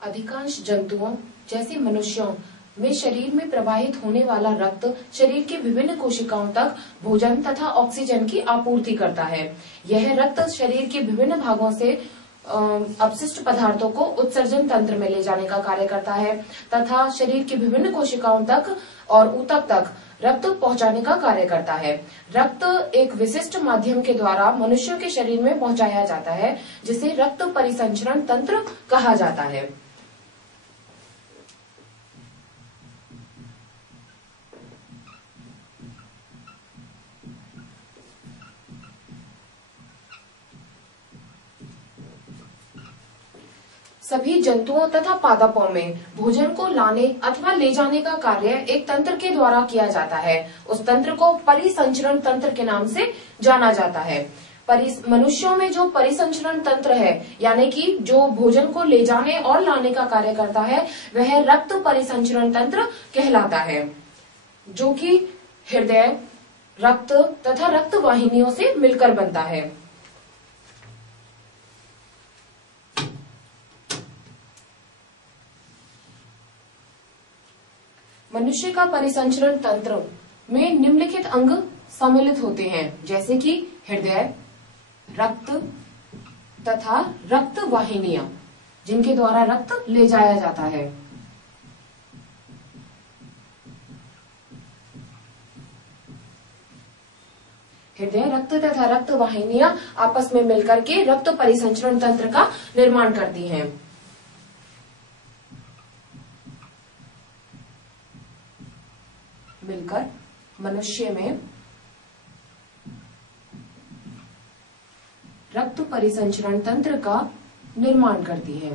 अधिकांश जंतुओं जैसे मनुष्यों में शरीर में प्रवाहित होने वाला रक्त शरीर की विभिन्न कोशिकाओं तक भोजन तथा ऑक्सीजन की आपूर्ति करता है। यह रक्त शरीर के विभिन्न भागों से अपशिष्ट पदार्थों को उत्सर्जन तंत्र में ले जाने का कार्य करता है तथा शरीर की विभिन्न कोशिकाओं तक और ऊतक तक रक्त पहुंचाने का कार्य करता है। रक्त एक विशिष्ट माध्यम के द्वारा मनुष्यों के शरीर में पहुंचाया जाता है, जिसे रक्त परिसंचरण तंत्र कहा जाता है। सभी जंतुओं तथा पादपों में भोजन को लाने अथवा ले जाने का कार्य एक तंत्र के द्वारा किया जाता है। उस तंत्र को परिसंचरण तंत्र के नाम से जाना जाता है। मनुष्यों में जो परिसंचरण तंत्र है, यानी कि जो भोजन को ले जाने और लाने का कार्य करता है, वह रक्त परिसंचरण तंत्र कहलाता है, जो कि हृदय, रक्त तथा रक्त वाहिनियों से मिलकर बनता है। मनुष्य का परिसंचरण तंत्र में निम्नलिखित अंग सम्मिलित होते हैं, जैसे कि हृदय, रक्त तथा रक्त वाहिनियां, जिनके द्वारा रक्त ले जाया जाता है। हृदय, रक्त तथा रक्त वाहिनियां आपस में मिलकर के रक्त परिसंचरण तंत्र का निर्माण करती हैं। मिलकर मनुष्य में रक्त परिसंचरण तंत्र का निर्माण करती है।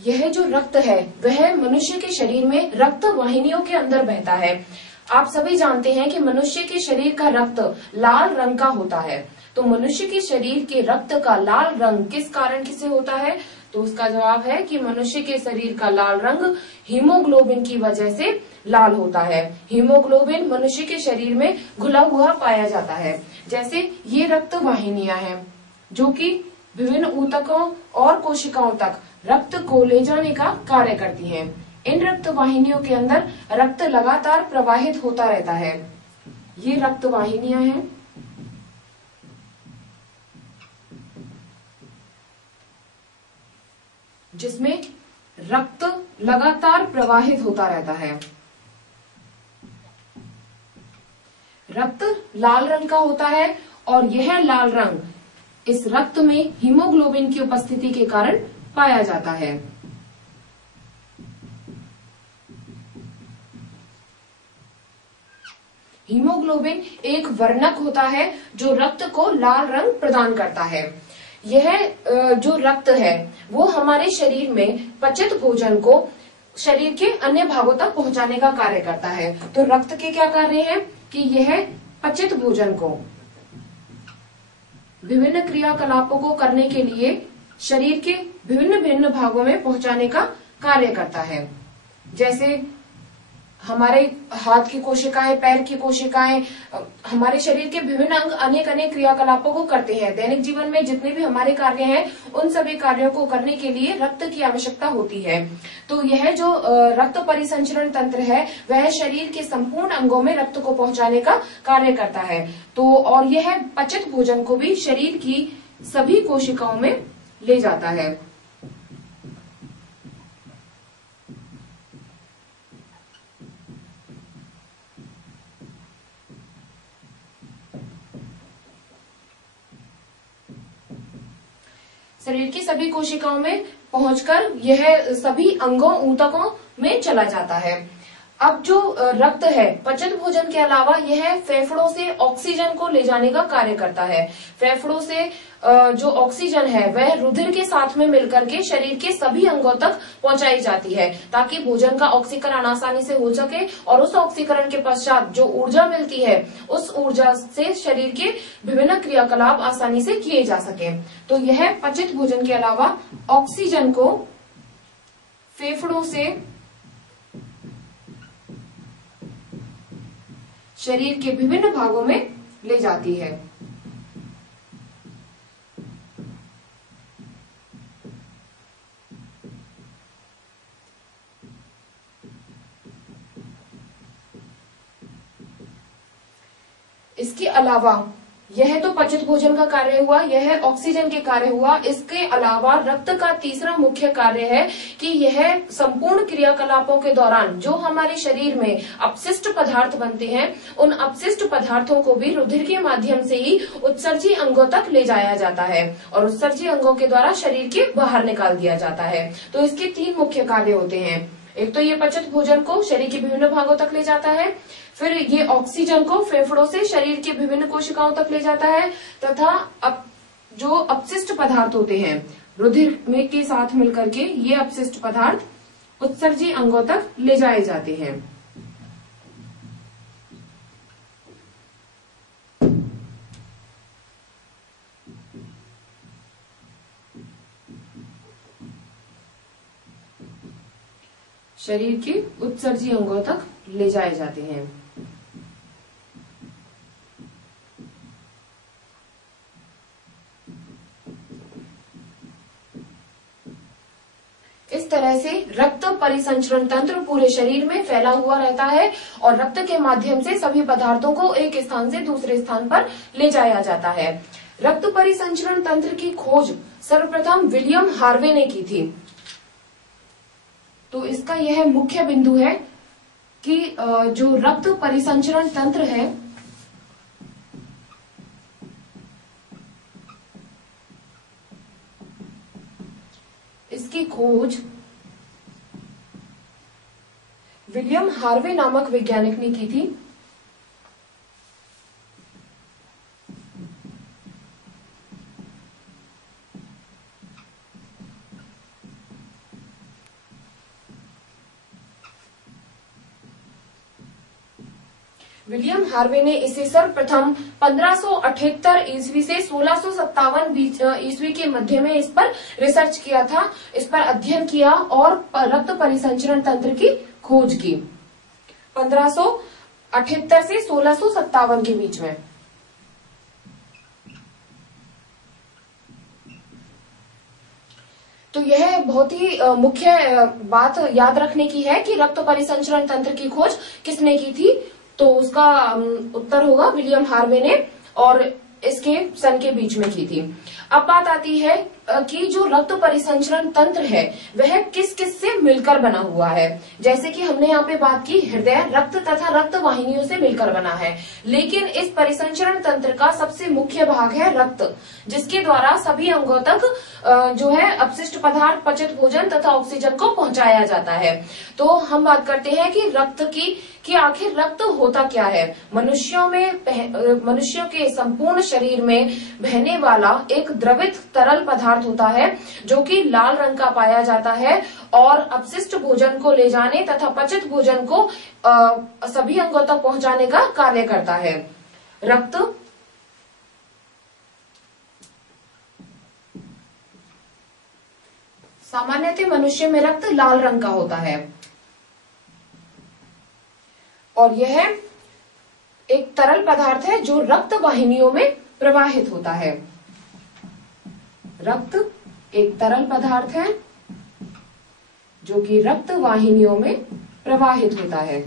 यह जो रक्त है वह मनुष्य के शरीर में रक्त वाहिनियों के अंदर बहता है। आप सभी जानते हैं कि मनुष्य के शरीर का रक्त लाल रंग का होता है। तो मनुष्य के शरीर के रक्त का लाल रंग किस कारण से होता है? तो उसका जवाब है कि मनुष्य के शरीर का लाल रंग हीमोग्लोबिन की वजह से लाल होता है। हीमोग्लोबिन मनुष्य के शरीर में घुला हुआ पाया जाता है। जैसे ये रक्त वाहिनियां हैं, जो कि विभिन्न ऊतकों और कोशिकाओं तक रक्त को ले जाने का कार्य करती हैं। इन रक्त वाहिनियों के अंदर रक्त लगातार प्रवाहित होता रहता है। ये रक्त वाहिनियां हैं, जिसमें रक्त लगातार प्रवाहित होता रहता है। रक्त लाल रंग का होता है और यह लाल रंग इस रक्त में हीमोग्लोबिन की उपस्थिति के कारण पाया जाता है। हीमोग्लोबिन एक वर्णक होता है जो रक्त को लाल रंग प्रदान करता है। यह जो रक्त है वो हमारे शरीर में पचित भोजन को शरीर के अन्य भागों तक पहुंचाने का कार्य करता है। तो रक्त के क्या कार्य है कि यह पचित भोजन को विभिन्न क्रियाकलापों को करने के लिए शरीर के विभिन्न भिन्न भागों में पहुंचाने का कार्य करता है। जैसे हमारे हाथ की कोशिकाएं, पैर की कोशिकाएं, हमारे शरीर के विभिन्न अंग अनेक अनेक क्रियाकलापों को करते हैं। दैनिक जीवन में जितने भी हमारे कार्य हैं, उन सभी कार्यों को करने के लिए रक्त की आवश्यकता होती है। तो यह जो रक्त परिसंचरण तंत्र है वह शरीर के संपूर्ण अंगों में रक्त को पहुंचाने का कार्य करता है। तो और यह पचित भोजन को भी शरीर की सभी कोशिकाओं में ले जाता है। शरीर की सभी कोशिकाओं में पहुंचकर यह सभी अंगों ऊतकों में चला जाता है। अब जो रक्त है पचित भोजन के अलावा यह फेफड़ों से ऑक्सीजन को ले जाने का कार्य करता है। फेफड़ों से जो ऑक्सीजन है वह रुधिर के साथ में मिलकर के शरीर के सभी अंगों तक पहुंचाई जाती है, ताकि भोजन का ऑक्सीकरण आसानी से हो सके और उस ऑक्सीकरण के पश्चात जो ऊर्जा मिलती है उस ऊर्जा से शरीर के विभिन्न क्रियाकलाप आसानी से किए जा सके। तो यह पचित भोजन के अलावा ऑक्सीजन को फेफड़ों से शरीर के विभिन्न भागों में ले जाती है। इसके अलावा यह तो पचित भोजन का कार्य हुआ, यह ऑक्सीजन के कार्य हुआ। इसके अलावा रक्त का तीसरा मुख्य कार्य है कि यह संपूर्ण क्रियाकलापों के दौरान जो हमारे शरीर में अपशिष्ट पदार्थ बनते हैं, उन अपशिष्ट पदार्थों को भी रुधिर के माध्यम से ही उत्सर्जी अंगों तक ले जाया जाता है और उत्सर्जी अंगों के द्वारा शरीर के बाहर निकाल दिया जाता है। तो इसके 3 मुख्य कार्य होते हैं। एक तो ये पचित भोजन को शरीर के विभिन्न भागों तक ले जाता है, फिर ये ऑक्सीजन को फेफड़ों से शरीर के विभिन्न कोशिकाओं तक ले जाता है, तथा जो अपशिष्ट पदार्थ होते हैं रुधिर में के साथ मिलकर के ये अपशिष्ट पदार्थ उत्सर्जी अंगों तक ले जाए जाते हैं। शरीर के उत्सर्जी अंगों तक ले जाए जाते हैं। इस तरह से रक्त परिसंचरण तंत्र पूरे शरीर में फैला हुआ रहता है और रक्त के माध्यम से सभी पदार्थों को एक स्थान से दूसरे स्थान पर ले जाया जाता है। रक्त परिसंचरण तंत्र की खोज सर्वप्रथम विलियम हार्वे ने की थी। तो इसका यह मुख्य बिंदु है कि जो रक्त परिसंचरण तंत्र है इसकी खोज विलियम हार्वे नामक वैज्ञानिक ने की थी। विलियम हार्वे ने इसे सर्वप्रथम 1578 ईस्वी से 1657 ईस्वी के मध्य में इस पर रिसर्च किया था, इस पर अध्ययन किया और रक्त परिसंचरण तंत्र की खोज की 1578 से 1657 के बीच में। तो यह बहुत ही मुख्य बात याद रखने की है कि रक्त परिसंचरण तंत्र की खोज किसने की थी। तो उसका उत्तर होगा विलियम हार्वे ने और इसके सन के बीच में की थी। अब बात आती है कि जो रक्त परिसंचरण तंत्र है वह किस किस से मिलकर बना हुआ है। जैसे कि हमने यहाँ पे बात की हृदय, रक्त तथा रक्त वाहिनियों से मिलकर बना है, लेकिन इस परिसंचरण तंत्र का सबसे मुख्य भाग है रक्त, जिसके द्वारा सभी अंगों तक जो है अपशिष्ट पदार्थ, पचित भोजन तथा ऑक्सीजन को पहुंचाया जाता है। तो हम बात करते हैं कि रक्त की कि आखिर रक्त होता क्या है। मनुष्यों के संपूर्ण शरीर में बहने वाला एक द्रवित तरल पदार्थ होता है जो कि लाल रंग का पाया जाता है और अपशिष्ट भोजन को ले जाने तथा पचित भोजन को सभी अंगों तक पहुंचाने का कार्य करता है। रक्त सामान्यतः मनुष्य में रक्त लाल रंग का होता है और यह एक तरल पदार्थ है जो रक्त वाहिनियों में प्रवाहित होता है। रक्त एक तरल पदार्थ है जो कि रक्त वाहिनियों में प्रवाहित होता है।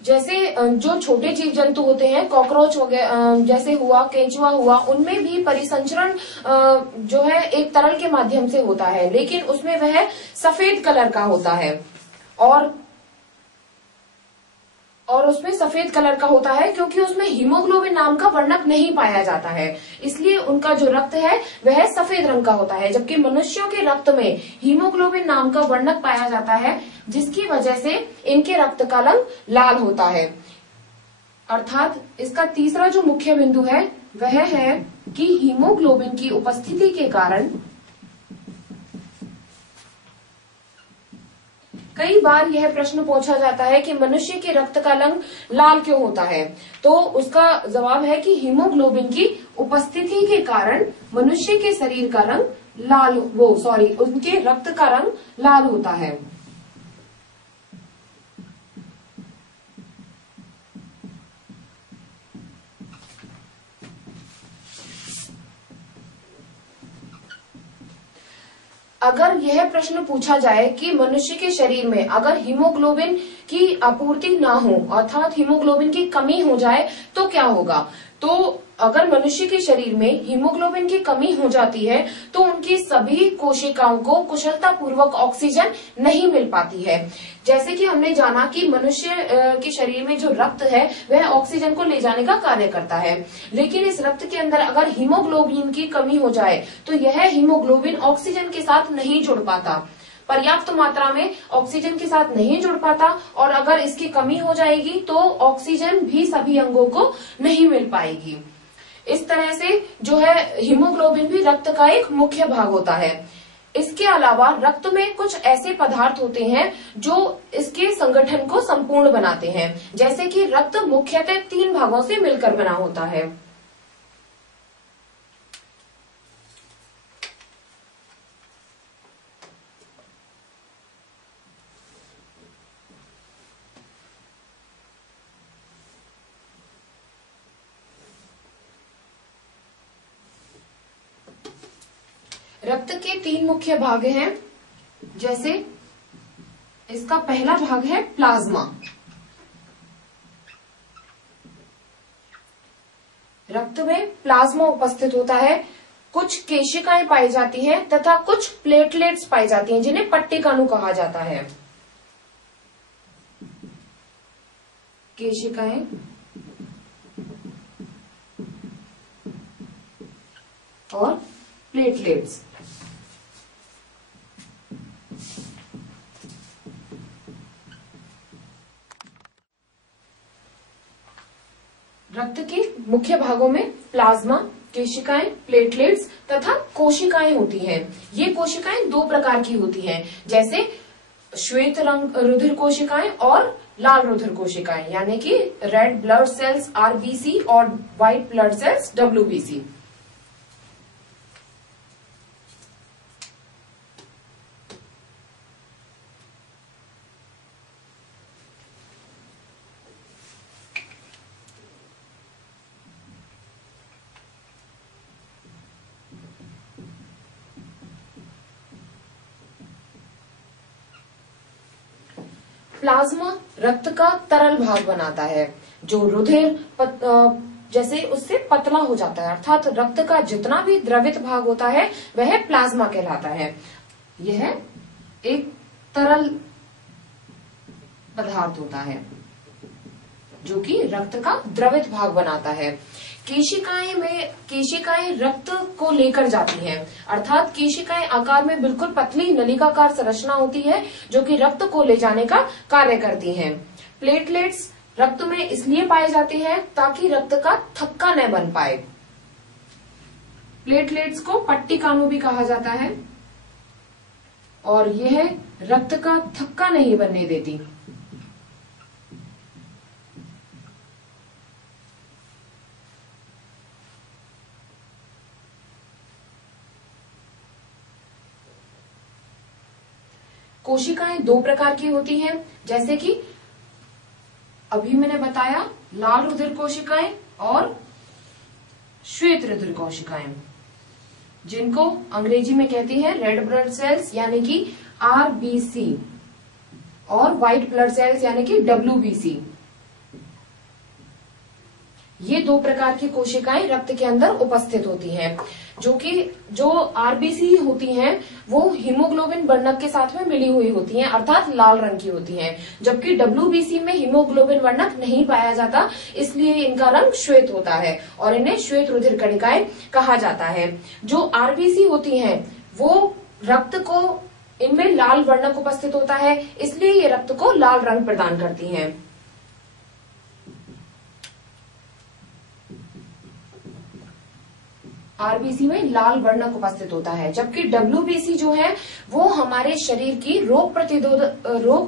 जैसे जो छोटे जीव जंतु होते हैं, कॉकरोच जैसे हुआ, केंचुआ हुआ, उनमें भी परिसंचरण जो है एक तरल के माध्यम से होता है, लेकिन उसमें वह सफेद कलर का होता है और उसमें सफेद कलर का होता है क्योंकि उसमें हीमोग्लोबिन नाम का वर्णक नहीं पाया जाता है, इसलिए उनका जो रक्त है वह सफेद रंग का होता है। जबकि मनुष्यों के रक्त में हीमोग्लोबिन नाम का वर्णक पाया जाता है, जिसकी वजह से इनके रक्त का रंग लाल होता है। अर्थात इसका तीसरा जो मुख्य बिंदु है वह है कि हीमोग्लोबिन की उपस्थिति के कारण कई बार यह प्रश्न पूछा जाता है कि मनुष्य के रक्त का रंग लाल क्यों होता है। तो उसका जवाब है कि हीमोग्लोबिन की उपस्थिति के कारण मनुष्य के शरीर का रंग उनके रक्त का रंग लाल होता है। अगर यह प्रश्न पूछा जाए कि मनुष्य के शरीर में अगर हीमोग्लोबिन की आपूर्ति ना हो अर्थात हीमोग्लोबिन की कमी हो जाए तो क्या होगा, तो अगर मनुष्य के शरीर में हीमोग्लोबिन की कमी हो जाती है तो उनकी सभी कोशिकाओं को कुशलता पूर्वक ऑक्सीजन नहीं मिल पाती है। जैसे कि हमने जाना कि मनुष्य के शरीर में जो रक्त है वह ऑक्सीजन को ले जाने का कार्य करता है, लेकिन इस रक्त के अंदर अगर हीमोग्लोबिन की कमी हो जाए तो यह हीमोग्लोबिन ऑक्सीजन के साथ नहीं जुड़ पाता, पर्याप्त मात्रा में ऑक्सीजन के साथ नहीं जुड़ पाता, और अगर इसकी कमी हो जाएगी तो ऑक्सीजन भी सभी अंगों को नहीं मिल पाएगी। इस तरह से जो है हीमोग्लोबिन भी रक्त का एक मुख्य भाग होता है। इसके अलावा रक्त में कुछ ऐसे पदार्थ होते हैं जो इसके संगठन को संपूर्ण बनाते हैं, जैसे कि रक्त मुख्यतः 3 भागों से मिलकर बना होता है। रक्त के 3 मुख्य भाग हैं, जैसे इसका पहला भाग है प्लाज्मा। रक्त में प्लाज्मा उपस्थित होता है, कुछ केशिकाएं पाई जाती हैं तथा कुछ प्लेटलेट्स पाई जाती हैं जिन्हें पट्टिकाणु कहा जाता है। केशिकाएं और प्लेटलेट्स। रक्त के मुख्य भागों में प्लाज्मा, केशिकाएं, प्लेटलेट्स तथा कोशिकाएं होती हैं। ये कोशिकाएं 2 प्रकार की होती हैं, जैसे श्वेत रंग रुधिर कोशिकाएं और लाल रुधिर कोशिकाएं, यानी कि रेड ब्लड सेल्स आरबीसी और white blood cells WBC. Plasma रक्त का तरल भाग बनाता है, जो रुधिर जैसे उससे पतला हो जाता है, अर्थात रक्त का जितना भी द्रवित भाग होता है वह प्लाज्मा कहलाता है। यह एक तरल पदार्थ होता है जो कि रक्त का द्रवित भाग बनाता है। केशिकाएं रक्त को लेकर जाती हैं, अर्थात केशिकाएं आकार में बिल्कुल पतली नलिकाकार संरचना होती है जो कि रक्त को ले जाने का कार्य करती हैं। प्लेटलेट्स रक्त में इसलिए पाए जाते हैं ताकि रक्त का थक्का न बन पाए। प्लेटलेट्स को पट्टिकाणु भी कहा जाता है और यह रक्त का थक्का नहीं बनने देती। कोशिकाएं 2 प्रकार की होती हैं, जैसे कि अभी मैंने बताया लाल रुधिर कोशिकाएं और श्वेत रुधिर कोशिकाएं, जिनको अंग्रेजी में कहती है रेड ब्लड सेल्स यानी कि आरबीसी और व्हाइट ब्लड सेल्स यानी कि डब्ल्यूबीसी। ये 2 प्रकार की कोशिकाएं रक्त के अंदर उपस्थित होती हैं, जो आरबीसी होती हैं वो हीमोग्लोबिन वर्णक के साथ में मिली हुई होती हैं, अर्थात लाल रंग की होती हैं, जबकि डब्ल्यूबीसी में हीमोग्लोबिन वर्णक नहीं पाया जाता, इसलिए इनका रंग श्वेत होता है और इन्हें श्वेत रुधिर कणिकाएं कहा जाता है। जो आरबीसी होती हैं वो रक्त को इनमें लाल वर्णक उपस्थित होता है, इसलिए ये रक्त को लाल रंग प्रदान करती हैं। आरबीसी में लाल वर्णक उपस्थित होता है, जबकि डब्ल्यूबीसी जो है वो हमारे शरीर की रोग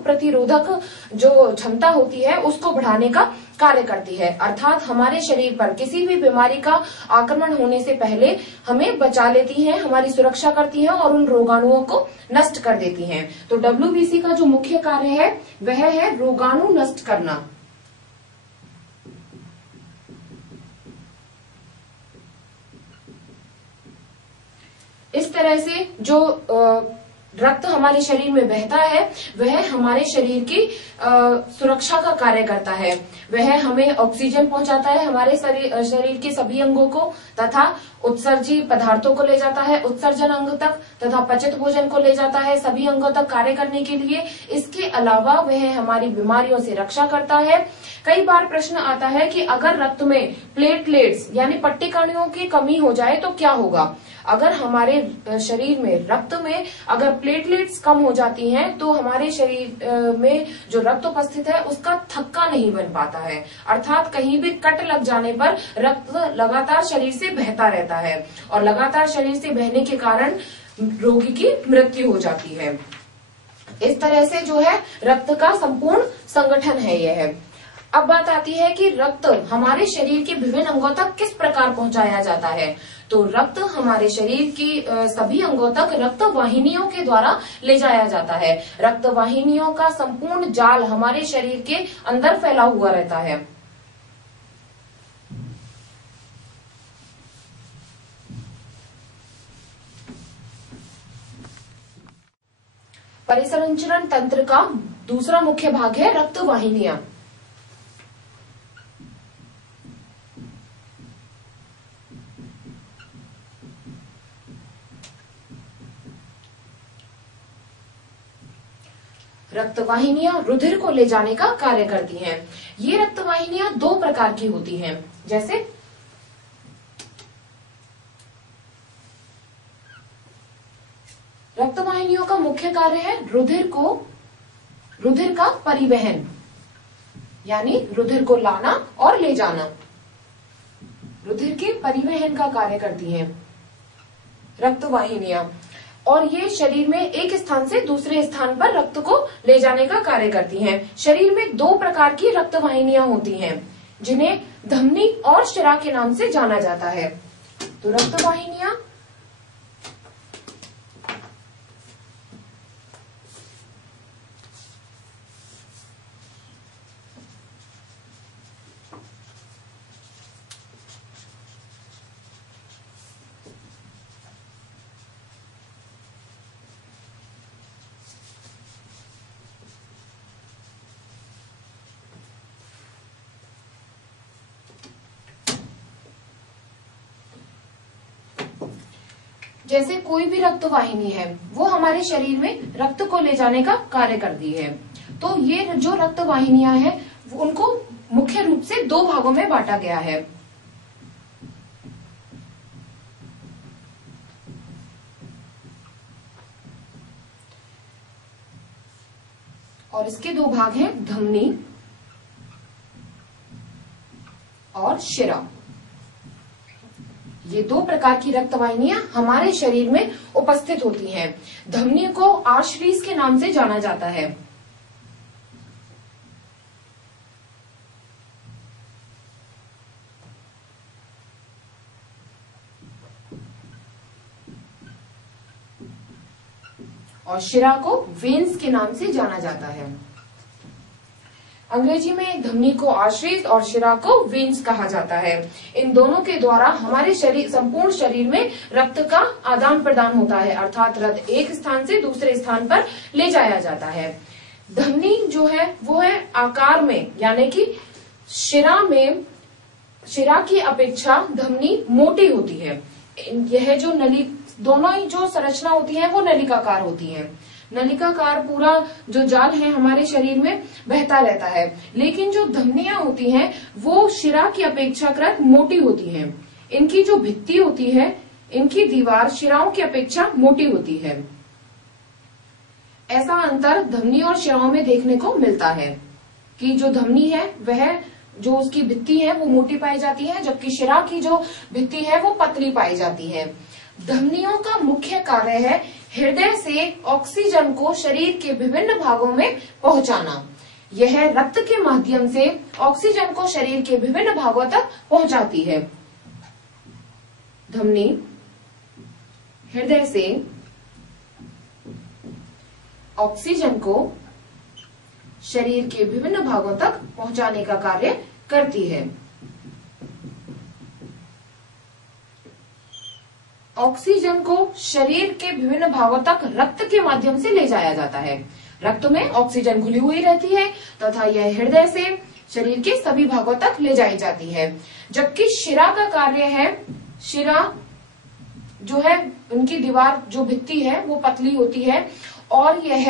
प्रतिरोधक जो क्षमता होती है उसको बढ़ाने का कार्य करती है। अर्थात हमारे शरीर पर किसी भी बीमारी का आक्रमण होने से पहले हमें बचा लेती हैं, हमारी सुरक्षा करती हैं और उन रोगाणुओं को नष्ट कर देती हैं। तो डब्ल्यूबीसी का जो मुख्य कार्य है वह है रोगाणु नष्ट करना। इस तरह से जो रक्त हमारे शरीर में बहता है वह हमारे शरीर की सुरक्षा का कार्य करता है। वह हमें ऑक्सीजन पहुंचाता है हमारे शरीर के सभी अंगों को तथा उत्सर्जी पदार्थों को ले जाता है उत्सर्जन अंग तक तथा पचित भोजन को ले जाता है सभी अंगों तक कार्य करने के लिए। इसके अलावा वह हमारी बीमारियों से रक्षा करता है। कई बार प्रश्न आता है कि अगर रक्त में प्लेटलेट्स यानी पट्टिकाणुओं की कमी हो जाए तो क्या होगा। अगर हमारे शरीर में रक्त में अगर प्लेटलेट्स कम हो जाती हैं तो हमारे शरीर में जो रक्त उपस्थित है उसका थक्का नहीं बन पाता है, अर्थात कहीं भी कट लग जाने पर रक्त लगातार शरीर से बहता रहता है और लगातार शरीर से बहने के कारण रोगी की मृत्यु हो जाती है। इस तरह से जो है रक्त का संपूर्ण संगठन है यह। अब बात आती है कि रक्त हमारे शरीर के विभिन्न अंगों तक किस प्रकार पहुंचाया जाता है। तो रक्त हमारे शरीर की सभी अंगों तक रक्त वाहिनियों के द्वारा ले जाया जाता है। रक्त वाहिनियों का संपूर्ण जाल हमारे शरीर के अंदर फैला हुआ रहता है। परिसंचरण तंत्र का दूसरा मुख्य भाग है रक्त वाहिनियां। रक्तवाहिनियां रुधिर को ले जाने का कार्य करती हैं। ये रक्तवाहिनियां दो प्रकार की होती हैं, जैसे रक्तवाहिनियों का मुख्य कार्य है रुधिर का परिवहन, यानी रुधिर को लाना और ले जाना। रुधिर के परिवहन का कार्य करती हैं रक्तवाहिनियां और ये शरीर में एक स्थान से दूसरे स्थान पर रक्त को ले जाने का कार्य करती हैं। शरीर में दो प्रकार की रक्तवाहिनियां होती हैं जिन्हें धमनी और शिरा के नाम से जाना जाता है। तो रक्तवाहिनियां जैसे कोई भी रक्तवाहिनी है वो हमारे शरीर में रक्त को ले जाने का कार्य करती है। तो ये जो रक्तवाहिनियां हैं उनको मुख्य रूप से दो भागों में बांटा गया है। और इसके दो भाग हैं धमनी और शिरा। ये दो प्रकार की रक्तवाहिनियां हमारे शरीर में उपस्थित होती हैं। धमनी को आर्टरीज के नाम से जाना जाता है। और शिरा को वेन्स के नाम से जाना जाता है। अंग्रेजी में धमनी को आर्टरीज और शिरा को वेन्स कहा जाता है। इन दोनों के द्वारा हमारे संपूर्ण शरीर में रक्त का आदान प्रदान होता है, अर्थात रक्त एक स्थान से दूसरे स्थान पर ले जाया जाता है। धमनी जो है वो है आकार में, यानी कि शिरा की अपेक्षा धमनी मोटी होती है। यह जो दोनों ही जो संरचना होती है वो नलिकाकार होती है। नलिकाकार पूरा जो जाल है हमारे शरीर में बहता रहता है, लेकिन जो धमनियां होती हैं वो शिरा की अपेक्षाकृत मोटी होती हैं। इनकी जो भित्ति होती है, इनकी दीवार शिराओं की अपेक्षा मोटी होती है। ऐसा अंतर धमनी और शिराओं में देखने को मिलता है कि जो धमनी है वह जो उसकी भित्ति है वो मोटी पाई जाती है, जबकि शिरा की जो भित्ति है वो पतली पाई जाती है। धमनियों का मुख्य कार्य है हृदय से ऑक्सीजन को शरीर के विभिन्न भागों में पहुंचाना। यह रक्त के माध्यम से ऑक्सीजन को शरीर के विभिन्न भागों तक पहुंचाती है। धमनी हृदय से ऑक्सीजन को शरीर के विभिन्न भागों तक पहुंचाने का कार्य करती है। ऑक्सीजन को शरीर के विभिन्न भागों तक रक्त के माध्यम से ले जाया जाता है। रक्त में ऑक्सीजन घुली हुई रहती है तथा यह हृदय से शरीर के सभी भागों तक ले जाई जाती है। जबकि शिरा का कार्य है, शिरा जो है उनकी दीवार जो भित्ति है वो पतली होती है और यह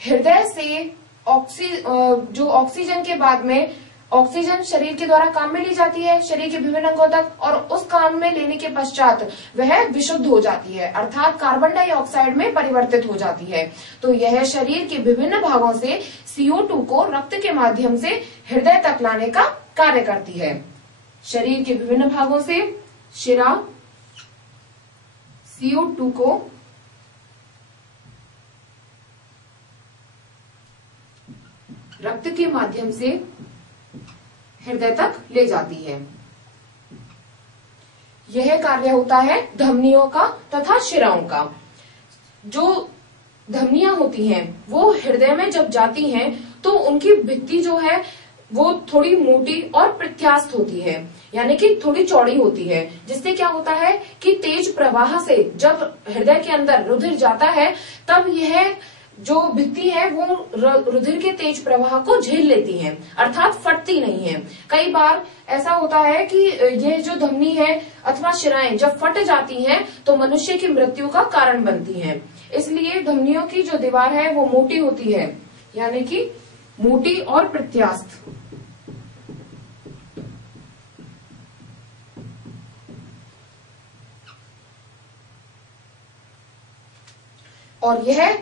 हृदय से जो ऑक्सीजन के बाद में ऑक्सीजन शरीर के द्वारा काम में ली जाती है शरीर के विभिन्न अंगों तक, और उस काम में लेने के पश्चात वह विशुद्ध हो जाती है, अर्थात कार्बन डाइऑक्साइड में परिवर्तित हो जाती है। तो यह शरीर के विभिन्न भागों से CO2 को रक्त के माध्यम से हृदय तक लाने का कार्य करती है। शरीर के विभिन्न भागों से शिरा CO2 को रक्त के माध्यम से हृदय तक ले जाती है। यह कार्य होता है धमनियों का तथा शिराओं का। जो धमनियां होती हैं वो हृदय में जब जाती हैं तो उनकी भित्ति जो है वो थोड़ी मोटी और प्रत्यास्थ होती है, यानी कि थोड़ी चौड़ी होती है, जिससे क्या होता है कि तेज प्रवाह से जब हृदय के अंदर रुधिर जाता है तब यह जो भित्ति है वो रुधिर के तेज प्रवाह को झेल लेती है, अर्थात फटती नहीं है। कई बार ऐसा होता है कि ये जो धमनी है अथवा शिराएं जब फट जाती हैं तो मनुष्य की मृत्यु का कारण बनती हैं। इसलिए धमनियों की जो दीवार है वो मोटी होती है, यानी कि मोटी और प्रत्यास्थ। और यह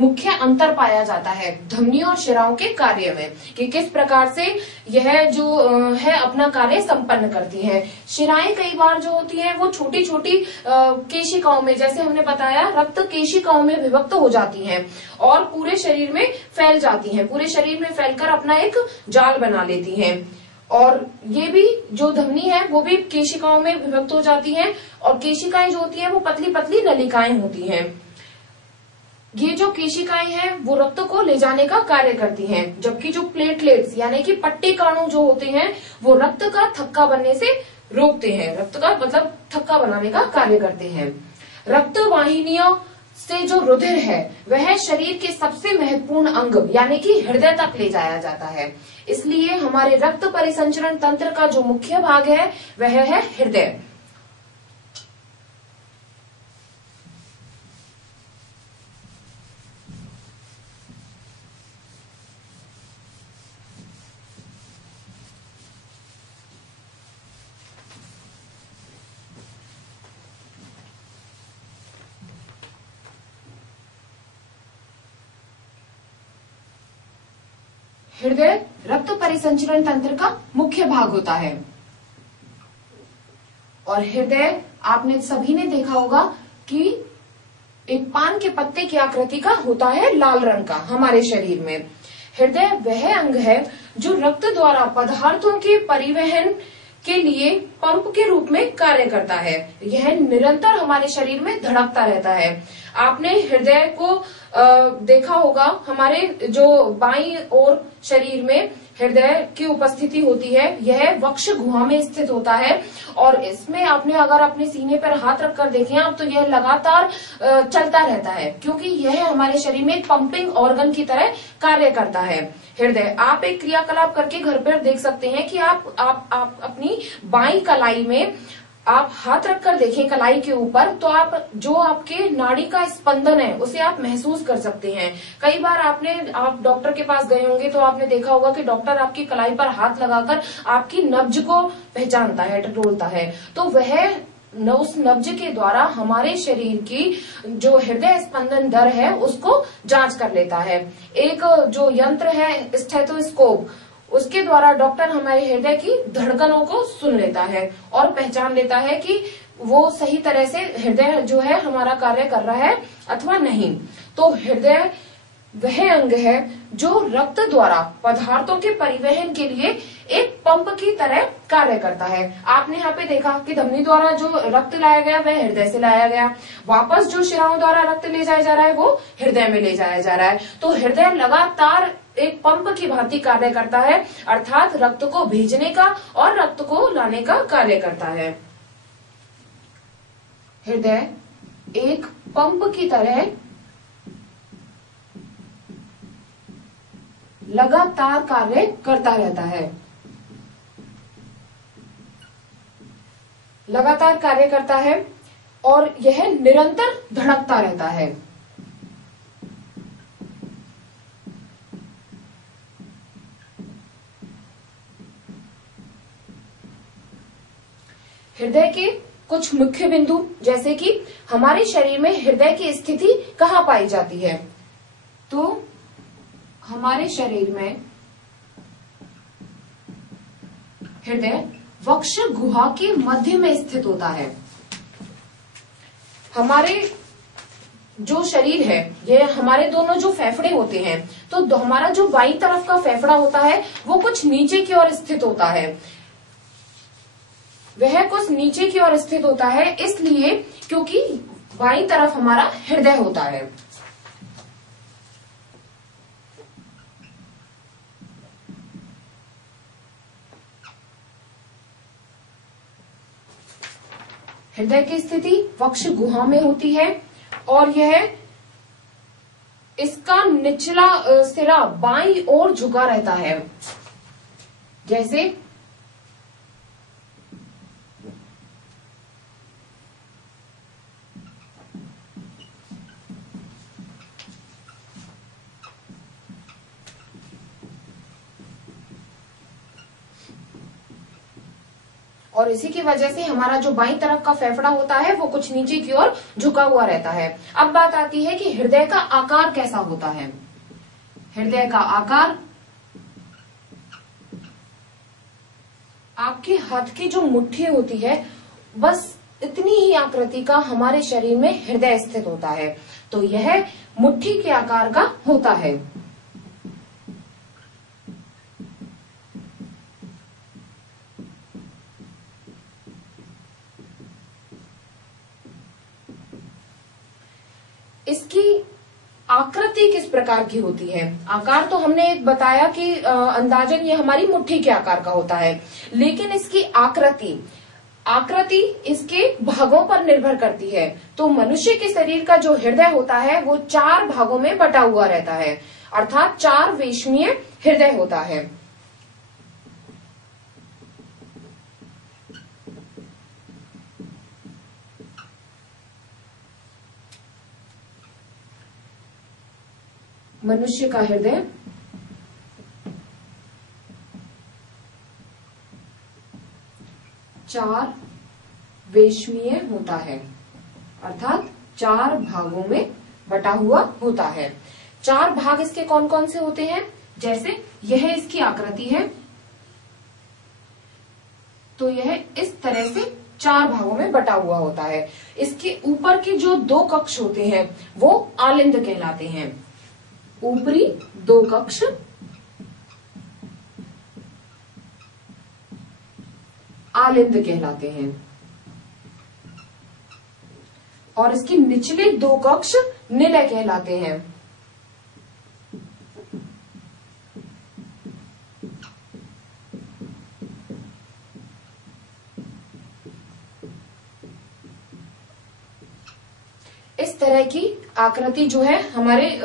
मुख्य अंतर पाया जाता है धमनियों और शिराओं के कार्य में कि किस प्रकार से यह जो है अपना कार्य संपन्न करती है। शिराएं कई बार जो होती हैं वो छोटी छोटी केशिकाओं में, जैसे हमने बताया, रक्त केशिकाओं में विभक्त हो जाती हैं और पूरे शरीर में फैल जाती हैं, पूरे शरीर में फैलकर अपना एक जाल बना लेती हैं। और ये भी जो धमनी है वो भी केशिकाओं में विभक्त हो जाती है और केशिकाएं जो होती है वो पतली पतली नलिकाएं होती हैं। ये जो केशिकाएं हैं वो रक्त को ले जाने का कार्य करती हैं, जबकि जो प्लेटलेट्स यानी कि पट्टे कणु जो होते हैं वो रक्त का थक्का बनने से रोकते हैं, रक्त का मतलब थक्का बनाने का कार्य करते हैं। रक्त वाहिनियों से जो रुधिर है वह शरीर के सबसे महत्वपूर्ण अंग यानी कि हृदय तक ले जाया जाता है। इसलिए हमारे रक्त परिसंचरण तंत्र का जो मुख्य भाग है वह है हृदय। हृदय रक्त परिसंचरण तंत्र का मुख्य भाग होता है और हृदय आपने सभी ने देखा होगा कि एक पान के पत्ते की आकृति का होता है, लाल रंग का हमारे शरीर में। हृदय वह अंग है जो रक्त द्वारा पदार्थों के परिवहन के लिए पंप के रूप में कार्य करता है। यह निरंतर हमारे शरीर में धड़कता रहता है। आपने हृदय को देखा होगा, हमारे जो बाईं ओर शरीर में हृदय की उपस्थिति होती है, यह वक्ष गुहा में स्थित होता है और इसमें आपने अगर अपने सीने पर हाथ रखकर देखें आप तो यह लगातार चलता रहता है, क्योंकि यह हमारे शरीर में एक पंपिंग ऑर्गन की तरह कार्य करता है। हृदय आप एक क्रियाकलाप करके घर पर देख सकते हैं कि आप अपनी बाईं कलाई में आप हाथ रखकर देखें कलाई के ऊपर, तो आप जो आपके नाड़ी का स्पंदन है उसे आप महसूस कर सकते हैं। कई बार आप डॉक्टर के पास गए होंगे तो आपने देखा होगा कि डॉक्टर आपकी कलाई पर हाथ लगाकर आपकी नब्ज को पहचानता है, टटोलता है, तो वह उस नब्ज के द्वारा हमारे शरीर की जो हृदय स्पंदन दर है उसको जांच कर लेता है। एक जो यंत्र है स्टेथोस्कोप, उसके द्वारा डॉक्टर हमारे हृदय की धड़कनों को सुन लेता है और पहचान लेता है कि वो सही तरह से हृदय जो है हमारा कार्य कर रहा है अथवा नहीं। तो हृदय वह अंग है जो रक्त द्वारा पदार्थों के परिवहन के लिए एक पंप की तरह कार्य करता है। आपने यहाँ पे देखा कि धमनी द्वारा जो रक्त लाया गया वह हृदय से लाया गया, वापस जो शिराओं द्वारा रक्त ले जाया जा रहा है वो हृदय में ले जाया जा रहा है। तो हृदय लगातार एक पंप की भांति कार्य करता है, अर्थात रक्त को भेजने का और रक्त को लाने का कार्य करता है। हृदय एक पंप की तरह लगातार कार्य करता रहता है, लगातार कार्य करता है और यह निरंतर धड़कता रहता है। हृदय के कुछ मुख्य बिंदु, जैसे कि हमारे शरीर में हृदय की स्थिति कहाँ पाई जाती है, तो हमारे शरीर में हृदय वक्ष गुहा के मध्य में स्थित होता है। हमारे जो शरीर है, ये हमारे दोनों जो फेफड़े होते हैं, तो हमारा जो बाईं तरफ का फेफड़ा होता है वो कुछ नीचे की ओर स्थित होता है, वह कुछ नीचे की ओर स्थित होता है, इसलिए क्योंकि बाईं तरफ हमारा हृदय होता है। हृदय की स्थिति वक्ष गुहा में होती है और यह इसका निचला सिरा बाईं ओर झुका रहता है। जैसे और इसी की वजह से हमारा जो बाईं तरफ का फेफड़ा होता है वो कुछ नीचे की ओर झुका हुआ रहता है। अब बात आती है कि हृदय का आकार कैसा होता है। हृदय का आकार आपके हाथ की जो मुट्ठी होती है बस इतनी ही आकृति का हमारे शरीर में हृदय स्थित होता है, तो यह मुट्ठी के आकार का होता है। इसकी आकृति किस प्रकार की होती है। आकार तो हमने एक बताया कि अंदाजन ये हमारी मुट्ठी के आकार का होता है, लेकिन इसकी आकृति इसके भागों पर निर्भर करती है। तो मनुष्य के शरीर का जो हृदय होता है वो 4 भागों में बटा हुआ रहता है, अर्थात 4 वेशमीय हृदय होता है। मनुष्य का हृदय 4 वेशमीय होता है, अर्थात 4 भागों में बटा हुआ होता है। 4 भाग इसके कौन कौन से होते हैं, जैसे यह इसकी आकृति है, तो यह इस तरह से 4 भागों में बटा हुआ होता है। इसके ऊपर के जो 2 कक्ष होते हैं वो आलिंद कहलाते हैं। ऊपरी 2 कक्ष आलिंद कहलाते हैं और इसके निचले 2 कक्ष निलय कहलाते हैं। इस तरह की आकृति जो है हमारे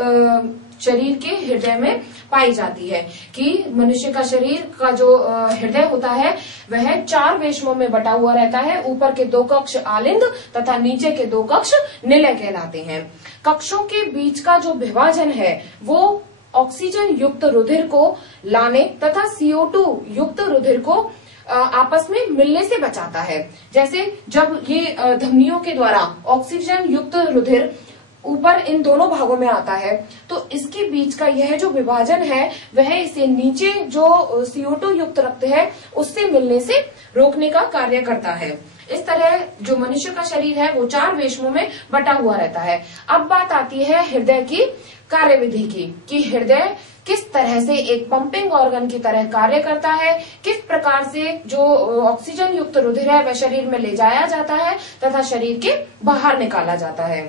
शरीर के हृदय में पाई जाती है कि मनुष्य का शरीर का जो हृदय होता है वह 4 वेशमों में बटा हुआ रहता है। ऊपर के 2 कक्ष आलिंद तथा नीचे के 2 कक्ष निलय कहलाते हैं। कक्षों के बीच का जो विभाजन है वो ऑक्सीजन युक्त रुधिर को लाने तथा CO2 युक्त रुधिर को आपस में मिलने से बचाता है। जैसे जब ये धमनियों के द्वारा ऑक्सीजन युक्त रुधिर ऊपर इन दोनों भागों में आता है, तो इसके बीच का यह जो विभाजन है वह इसे नीचे जो CO2 युक्त रक्त है उससे मिलने से रोकने का कार्य करता है। इस तरह जो मनुष्य का शरीर है वो 4 वेशमों में बटा हुआ रहता है। अब बात आती है हृदय की कार्यविधि की, कि हृदय किस तरह से एक पंपिंग ऑर्गन की तरह कार्य करता है, किस प्रकार से जो ऑक्सीजन युक्त रुधिर है वह शरीर में ले जाया जाता है तथा शरीर के बाहर निकाला जाता है।